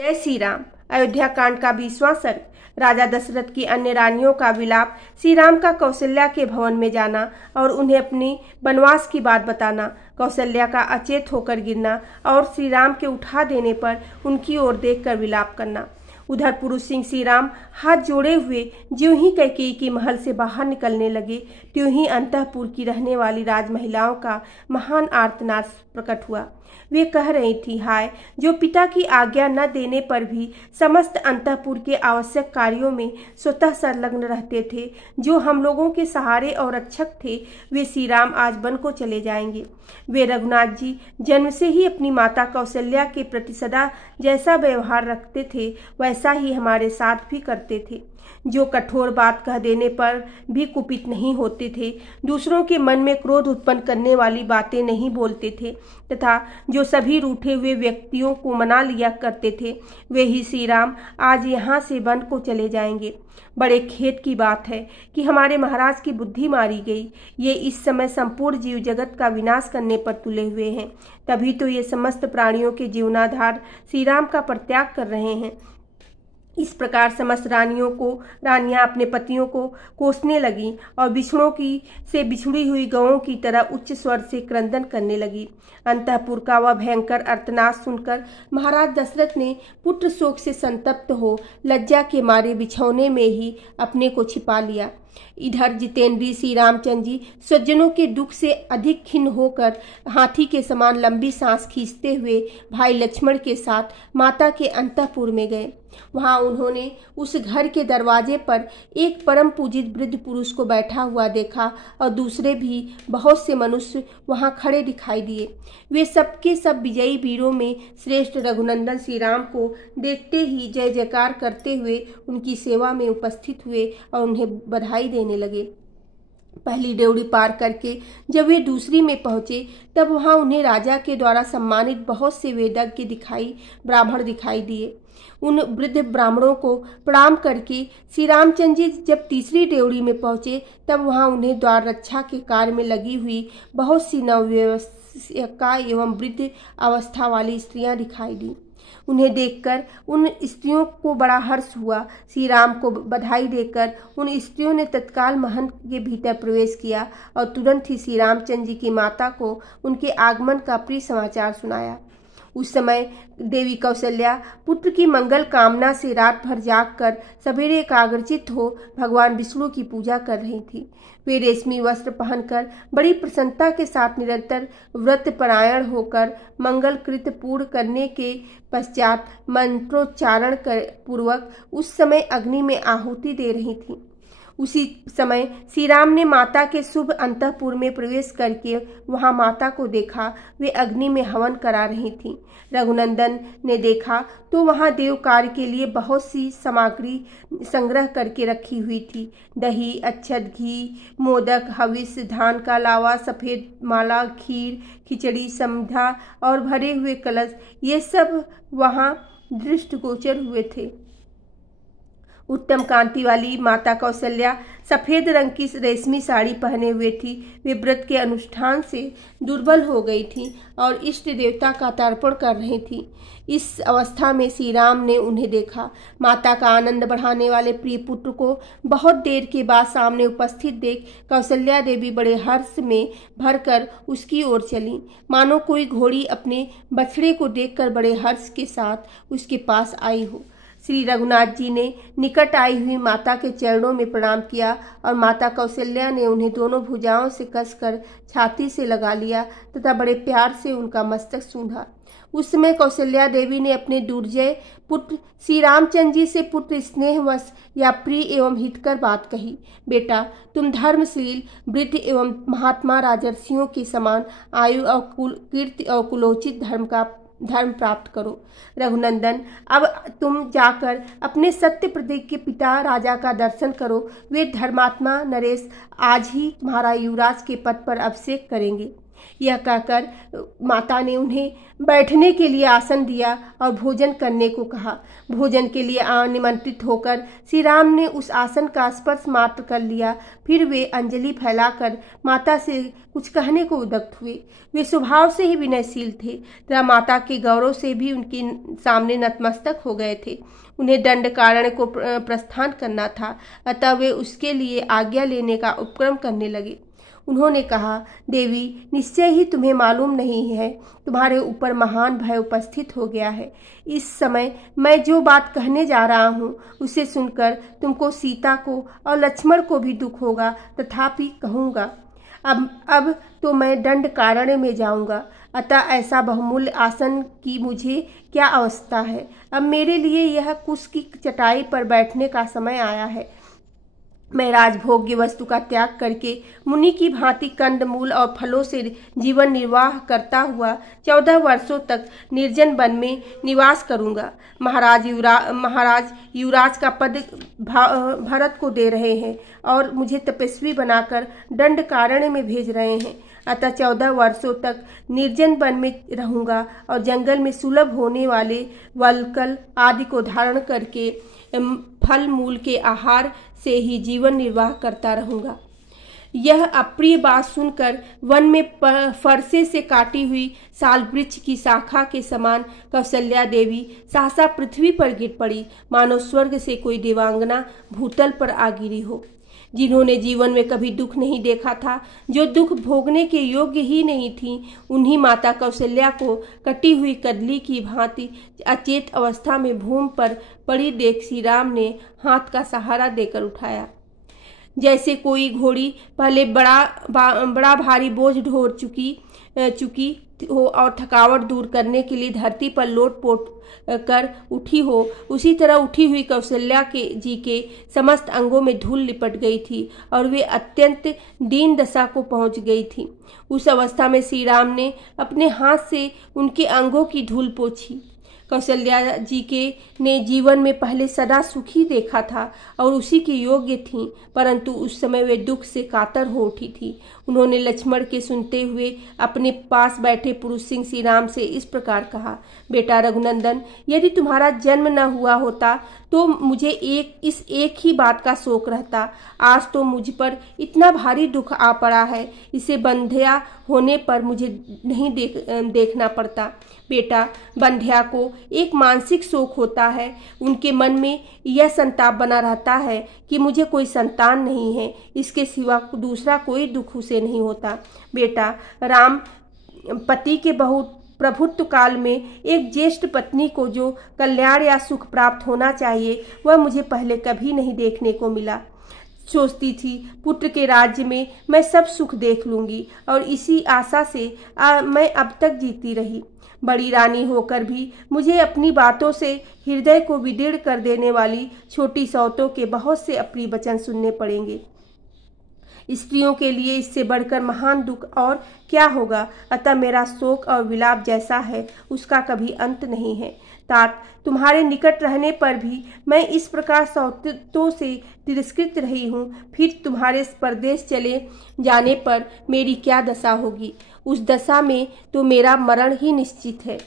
जय श्री राम। अयोध्या कांड का 20वां सर्ग। राजा दशरथ की अन्य रानियों का विलाप, श्री राम का कौशल्या के भवन में जाना और उन्हें अपनी वनवास की बात बताना, कौशल्या का अचेत होकर गिरना और श्री राम के उठा देने पर उनकी ओर देखकर विलाप करना। उधर पुरुष सिंह श्री राम हाथ जोड़े हुए ज्यों ही कैकेयी के महल से बाहर निकलने लगे, त्यों ही अंतःपुर की रहने वाली राजमहिलाओं का महान आर्तनाद प्रकट हुआ। वे कह रही थी, हाय, जो पिता की आज्ञा न देने पर भी समस्त अंतःपुर के आवश्यक कार्यों में स्वतः संलग्न रहते थे, जो हम लोगों के सहारे और रक्षक थे, वे श्री राम आज वन को चले जाएंगे। वे रघुनाथ जी जन्म से ही अपनी माता कौशल्या के प्रति सदा जैसा व्यवहार रखते थे, वैसा ही हमारे साथ भी करते थे। जो कठोर बात कह देने पर भी कुपित नहीं होते थे, दूसरों के मन में क्रोध उत्पन्न करने वाली बातें नहीं बोलते थे, तथा जो सभी रूठे हुए व्यक्तियों को मना लिया करते थे, वे ही श्री राम आज यहाँ से वन को चले जाएंगे। बड़े खेद की बात है कि हमारे महाराज की बुद्धि मारी गई। ये इस समय संपूर्ण जीव जगत का विनाश करने पर तुले हुए हैं, तभी तो ये समस्त प्राणियों के जीवनाधार श्री राम का परित्याग कर रहे हैं। इस प्रकार समस्त रानियां अपने पतियों को कोसने लगी और बिछड़ों की से बिछड़ी हुई गौओं की तरह उच्च स्वर से क्रंदन करने लगी। अंतःपुर का वह भयंकर अर्थनाद सुनकर महाराज दशरथ ने पुत्र शोक से संतप्त हो लज्जा के मारे बिछौने में ही अपने को छिपा लिया। इधर जितेंद्रीय श्री रामचंद्र जी स्वजनों के दुख से अधिक खिन्न होकर हाथी के समान लंबी सांस खींचते हुए भाई लक्ष्मण के साथ माता के अंतःपुर में गए। वहां उन्होंने उस घर के दरवाजे पर एक परम पूजित वृद्ध पुरुष को बैठा हुआ देखा और दूसरे भी बहुत से मनुष्य वहां खड़े दिखाई दिए। वे सबके सब विजयी वीरों में श्रेष्ठ रघुनंदन श्री राम को देखते ही जय जयकार करते हुए उनकी सेवा में उपस्थित हुए और उन्हें बधाई देने लगे। पहली ड्योढ़ी पार करके जब वे दूसरी में पहुंचे, तब वहां उन्हें राजा के द्वारा सम्मानित बहुत से वेदज्ञ ब्राह्मण दिखाई दिए। उन वृद्ध ब्राह्मणों को प्रणाम करके श्री रामचंद्र जी जब तीसरी ड्योढ़ी में पहुंचे, तब वहां उन्हें द्वार रक्षा के कार्य में लगी हुई बहुत सी नवव्यवस्था एवं वृद्ध अवस्था वाली स्त्रियां दिखाई दी। उन्हें देखकर उन स्त्रियों को बड़ा हर्ष हुआ। श्री राम को बधाई देकर उन स्त्रियों ने तत्काल महल के भीतर प्रवेश किया और तुरंत ही श्री रामचंद्र जी की माता को उनके आगमन का प्रिय समाचार सुनाया। उस समय देवी कौशल्या पुत्र की मंगल कामना से रात भर जागकर सवेरे एकाग्रचित हो भगवान विष्णु की पूजा कर रही थी। वे रेशमी वस्त्र पहनकर बड़ी प्रसन्नता के साथ निरंतर व्रत परायण होकर मंगल कृत्य पूर्ण करने के पश्चात मंत्रोच्चारण पूर्वक उस समय अग्नि में आहुति दे रही थी। उसी समय श्री राम ने माता के शुभ अंतःपुर में प्रवेश करके वहां माता को देखा। वे अग्नि में हवन करा रही थीं। रघुनंदन ने देखा तो वहां देव कार्य के लिए बहुत सी सामग्री संग्रह करके रखी हुई थी। दही, अच्छत, घी, मोदक, हविष, धान का लावा, सफेद माला, खीर, खिचड़ी, समधा और भरे हुए कलश, ये सब वहां दृष्टिगोचर हुए थे। उत्तम कांति वाली माता कौशल्या सफेद रंग की रेशमी साड़ी पहने हुए थी। वे व्रत के अनुष्ठान से दुर्बल हो गई थी और इष्ट देवता का तर्पण कर रही थी। इस अवस्था में श्री राम ने उन्हें देखा। माता का आनंद बढ़ाने वाले प्रिय पुत्र को बहुत देर के बाद सामने उपस्थित देख कौशल्या देवी बड़े हर्ष में भरकर उसकी ओर चली, मानो कोई घोड़ी अपने बछड़े को देखकर बड़े हर्ष के साथ उसके पास आई हो। श्री रघुनाथ जी ने निकट आई हुई माता के चरणों में प्रणाम किया और माता कौशल्या ने उन्हें दोनों भुजाओं से कसकर छाती से लगा लिया तथा बड़े प्यार से उनका मस्तक सूंघा। उस समय कौशल्या देवी ने अपने दुर्जय पुत्र श्री रामचंद्र जी से पुत्र स्नेहवश या प्रिय एवं हितकर बात कही। बेटा, तुम धर्मशील, वृद्ध एवं महात्मा राजर्षियों के समान आयु और कीर्ति और कुलोचित धर्म प्राप्त करो। रघुनंदन, अब तुम जाकर अपने सत्य प्रतिज्ञ के पिता राजा का दर्शन करो। वे धर्मात्मा नरेश आज ही तुम्हारा युवराज के पद पर अभिषेक करेंगे। यह कहकर माता ने उन्हें बैठने के लिए आसन दिया और भोजन करने को कहा। भोजन के लिए आमंत्रित होकर श्री राम ने उस आसन का स्पर्श मात्र कर लिया। फिर वे अंजलि फैलाकर माता से कुछ कहने को उद्यत हुए। वे स्वभाव से ही विनयशील थे तथा माता के गौरव से भी उनके सामने नतमस्तक हो गए थे। उन्हें दंडकारण्य को प्रस्थान करना था, अतः वे उसके लिए आज्ञा लेने का उपक्रम करने लगे। उन्होंने कहा, देवी, निश्चय ही तुम्हें मालूम नहीं है, तुम्हारे ऊपर महान भय उपस्थित हो गया है। इस समय मैं जो बात कहने जा रहा हूँ उसे सुनकर तुमको, सीता को और लक्ष्मण को भी दुख होगा, तथापि कहूँगा। अब तो मैं दंडकारण्य में जाऊँगा, अतः ऐसा बहुमूल्य आसन की मुझे क्या अवस्था है। अब मेरे लिए यह कुश की चटाई पर बैठने का समय आया है। मैं राजभोग्य वस्तु का त्याग करके मुनि की भांति कंदमूल और फलों से जीवन निर्वाह करता हुआ 14 वर्षों तक निर्जन वन में निवास करूंगा। महाराज युवराज का पद भरत को दे रहे हैं और मुझे तपस्वी बनाकर दंडकारण्य में भेज रहे हैं, अतः 14 वर्षों तक निर्जन वन में रहूंगा और जंगल में सुलभ होने वाले वलकल आदि को धारण करके फल मूल के आहार से ही जीवन निर्वाह करता रहूंगा। यह अप्रिय बात सुनकर वन में फरसे से काटी हुई साल वृक्ष की शाखा के समान कौशल्या देवी सहसा पृथ्वी पर गिर पड़ी, मानो स्वर्ग से कोई देवांगना भूतल पर आ गिरी हो। जिन्होंने जीवन में कभी दुख नहीं देखा था, जो दुख भोगने के योग्य ही नहीं थी, उन्हीं माता कौशल्या को कटी हुई कदली की भांति अचेत अवस्था में भूमि पर पड़ी देख श्री राम ने हाथ का सहारा देकर उठाया। जैसे कोई घोड़ी पहले बड़ा भारी बोझ ढोर चुकी हो और थकावट दूर करने के लिए धरती पर लोट-पोट कर उठी हो, उसी तरह उठी हुई कौशल्या जी के समस्त अंगों में धूल लिपट गई थी और वे अत्यंत दीन दशा को पहुंच गई थी। उस अवस्था में श्री राम ने अपने हाथ से उनके अंगों की धूल पोंछी। कौशल्या जी के ने जीवन में पहले सदा सुखी देखा था और उसी के योग्य थीं, परंतु उस समय वे दुख से कातर हो उठी थी। उन्होंने लक्ष्मण के सुनते हुए अपने पास बैठे पुरुष सिंह श्री राम से इस प्रकार कहा, बेटा रघुनंदन, यदि तुम्हारा जन्म न हुआ होता तो मुझे इस एक ही बात का शोक रहता। आज तो मुझ पर इतना भारी दुख आ पड़ा है, इसे बंध्या होने पर मुझे नहीं देखना पड़ता। बेटा, बंध्या को एक मानसिक शोक होता है, उनके मन में यह संताप बना रहता है कि मुझे कोई संतान नहीं है, इसके सिवा दूसरा कोई दुख उसे नहीं होता। बेटा, राम पति के बहुत प्रभुत्व काल में एक ज्येष्ठ पत्नी को जो कल्याण या सुख प्राप्त होना चाहिए वह मुझे पहले कभी नहीं देखने को मिला। सोचती थी पुत्र के राज्य में मैं सब सुख देख लूंगी और इसी आशा से मैं अब तक जीती रही। बड़ी रानी होकर भी मुझे अपनी बातों से हृदय को विदीर्ण कर देने वाली छोटी सौतों के बहुत से अप्रिय वचन सुनने पड़ेंगे। स्त्रियों के लिए इससे बढ़कर महान दुख और क्या होगा, अतः मेरा शोक और विलाप जैसा है उसका कभी अंत नहीं है। तात, तुम्हारे निकट रहने पर भी मैं इस प्रकार सौतों से तिरस्कृत रही हूँ, फिर तुम्हारे परदेश चले जाने पर मेरी क्या दशा होगी। उस दशा में तो मेरा मरण ही निश्चित है।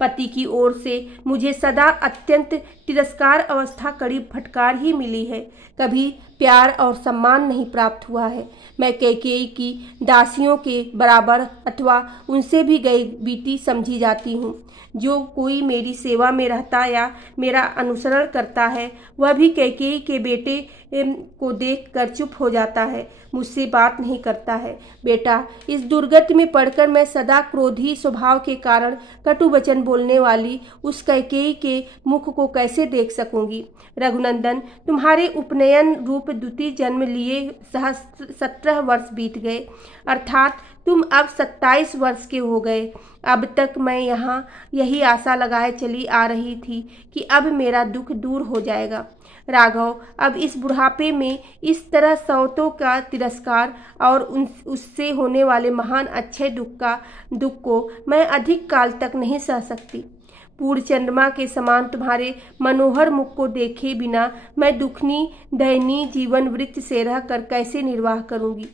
पति की ओर से मुझे सदा अत्यंत तिरस्कार अवस्था कड़ी फटकार ही मिली है, कभी प्यार और सम्मान नहीं प्राप्त हुआ है। मैं कैकेयी की दासियों के बराबर अथवा उनसे भी गई बीती समझी जाती हूँ। जो कोई मेरी सेवा में रहता या मेरा अनुसरण करता है वह भी कैकेयी के बेटे को देखकर चुप हो जाता है, मुझसे बात नहीं करता है। बेटा, इस दुर्गति में पड़कर मैं सदा क्रोधी स्वभाव के कारण कटु वचन बोलने वाली उस कैकेयी के मुख को कैसे देख सकूंगी। रघुनंदन, तुम्हारे उपनयन रूप द्वितीय जन्म लिए 17 वर्ष बीत गए, अर्थात तुम अब 27 वर्ष के हो गए। अब तक मैं यहाँ यही आशा लगाए चली आ रही थी कि अब मेरा दुख दूर हो जाएगा। राघव, अब इस बुढ़ापे में इस तरह सौतों का तिरस्कार और उससे होने वाले महान अच्छे दुख को मैं अधिक काल तक नहीं सह सकती। पूर्ण चंद्रमा के समान तुम्हारे मनोहर मुख को देखे बिना मैं दुखनी दयनीय जीवन वृत्त से रहकर कैसे निर्वाह करूंगी।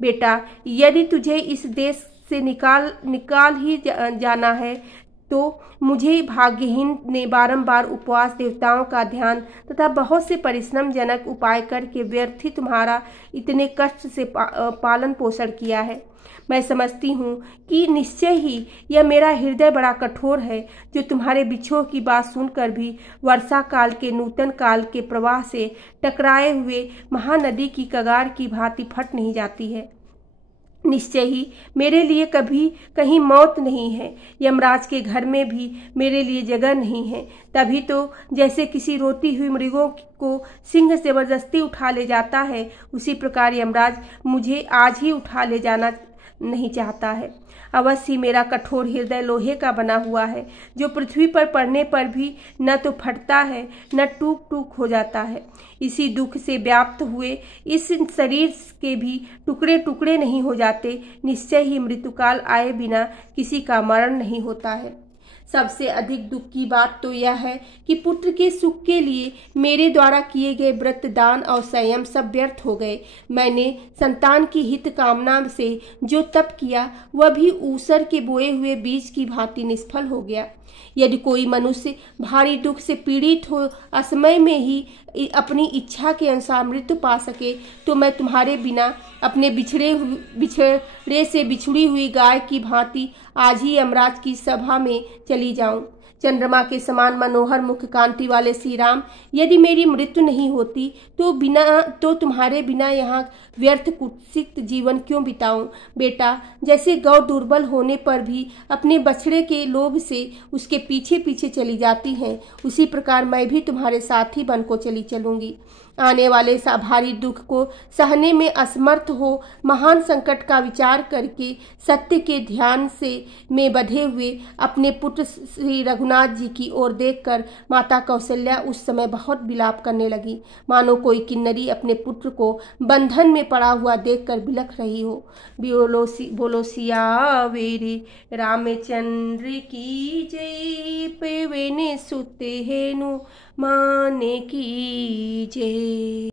बेटा, यदि तुझे इस देश से निकाल ही जाना है तो मुझे भाग्यहीन ने बारंबार उपवास, देवताओं का ध्यान तथा बहुत से परिश्रमजनक उपाय करके व्यर्थ ही तुम्हारा इतने कष्ट से पालन पोषण किया है। मैं समझती हूँ कि निश्चय ही यह मेरा हृदय बड़ा कठोर है, जो तुम्हारे बिछोह की बात सुनकर भी वर्षा काल के नूतन काल के प्रवाह से टकराए हुए महानदी की कगार की भांति फट नहीं जाती है। निश्चय ही मेरे लिए कभी कहीं मौत नहीं है, यमराज के घर में भी मेरे लिए जगह नहीं है। तभी तो जैसे किसी रोती हुई मृगों को सिंह जबरदस्ती उठा ले जाता है, उसी प्रकार यमराज मुझे आज ही उठा ले जाना नहीं चाहता है। अवश्य ही मेरा कठोर हृदय लोहे का बना हुआ है, जो पृथ्वी पर पड़ने पर भी न तो फटता है न टूक टूक हो जाता है। इसी दुख से व्याप्त हुए इस शरीर के भी टुकड़े टुकड़े नहीं हो जाते। निश्चय ही मृत्युकाल आए बिना किसी का मरण नहीं होता है। सबसे अधिक दुख की बात तो यह है कि पुत्र के सुख के लिए मेरे द्वारा किए गए व्रत, दान और संयम सब व्यर्थ हो गए। मैंने संतान की हित कामना से जो तप किया वह भी ऊसर के बोए हुए बीज की भांति निष्फल हो गया। यदि कोई मनुष्य भारी दुख से पीड़ित हो असमय में ही अपनी इच्छा के अनुसार मृत्यु पा सके, तो मैं तुम्हारे बिना अपने बिछड़े से बिछुड़ी हुई गाय की भांति आज ही यमराज की सभा में चली जाऊं। चंद्रमा के समान मनोहर मुख कांति वाले श्री राम, यदि मेरी मृत्यु नहीं होती तो तुम्हारे बिना यहाँ व्यर्थ कुत्सित जीवन क्यों बिताऊं। बेटा, जैसे गौ दुर्बल होने पर भी अपने बछड़े के लोभ से उसके पीछे पीछे चली जाती हैं, उसी प्रकार मैं भी तुम्हारे साथ ही बन को चली चलूंगी। आने वाले भारी दुख को सहने में असमर्थ हो महान संकट का विचार करके सत्य के ध्यान में बंधे हुए अपने पुत्र श्री रघुनाथ जी की ओर देखकर माता कौशल्या उस समय बहुत विलाप करने लगी, मानो कोई किन्नरी अपने पुत्र को बंधन में पड़ा हुआ देखकर बिलख रही हो। बोलो सियावेरी रामचंद्र की जय, पेवेने सुते हेनु माने की जय।